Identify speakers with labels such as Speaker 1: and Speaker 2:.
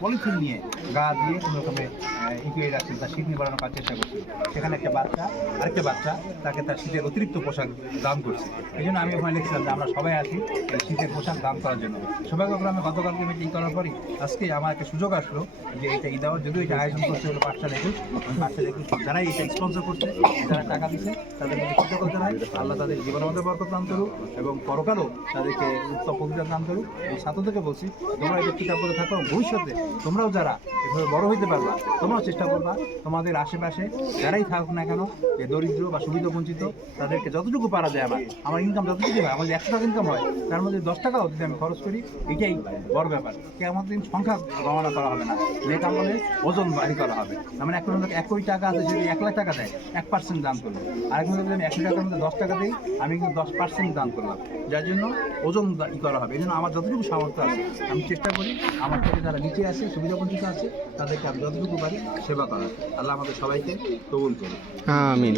Speaker 1: Polythene নিয়ে গা দিয়ে কোনো রকমে ইকুয়ে রাখছিল তার শীত নিবারণের কাজ চেষ্টা করছিল সেখানে একটা বাচ্চা, আরেকটা বাচ্চা, তাকে তার শীতের অতিরিক্ত পোশাক দান করছে। এই জন্য আমি ওখানে লিখছিলাম যে আমরা সবাই আছি এই শীতের পোশাক দান করার জন্য। সৌভাগ্যক্রমে গতকালকে মিটিং করার পরই আজকে আমার একটা সুযোগ আসলো যে এটা ঈদ দেওয়ার যদিও এটা আয়োজন করছে হলো পাঁচটা একুশ পাঁচটা একুশ যারাই এটা স্পন্সর করছে, যারা টাকা দিচ্ছে, তাদের মধ্যে কৃতজ্ঞতা জানাই। আল্লাহ তাদের জীবনের মধ্যে বরকত দান করুক এবং পরকালও তাদেরকে উত্তম প্রতিদান দান করুক। এবং ছাত্রদেরকে বলছি, তোমরা এটা কিতাবতে থাকো, ভবিষ্যতে তোমরাও যারা এভাবে বড় হইতে পারবা, তোমরাও চেষ্টা করবা। তোমাদের আশেপাশে যারাই থাকুক না কেন, যে দরিদ্র বা সুবিধা বঞ্চিত, তাদেরকে যতটুকু পারা যায় আমার আমার ইনকাম যতটুকু হয় আমার একশো টাকা ইনকাম হয়, তার মধ্যে দশ টাকাও যদি আমি খরচ করি, এটাই বড় ব্যাপার। কে আমাদের দিন সংখ্যা গণনা করা হবে না নেক আমলে ওজন বাড়ি করা হবে। তার মানে এখন একই টাকা আছে, যদি এক লাখ টাকা দেয়, এক পার্সেন্ট দান করল আরেক মধ্যে যদি আমি একশো টাকার মধ্যে দশ টাকা দিই, আমি কিন্তু দশ পার্সেন্ট দান করলাম। যার জন্য ওজন ই করা হবে। এই জন্য আমার যতটুকু সামর্থ্য আছে, আমি চেষ্টা করি, আমার থেকে যারা নিচে আছে, সুবিধা বঞ্চিত আছে তাদেরকে আমি যতটুকু পারি সেবা করার। আল্লাহ আমাদের সবাইকে কবুল করুন
Speaker 2: আমিন।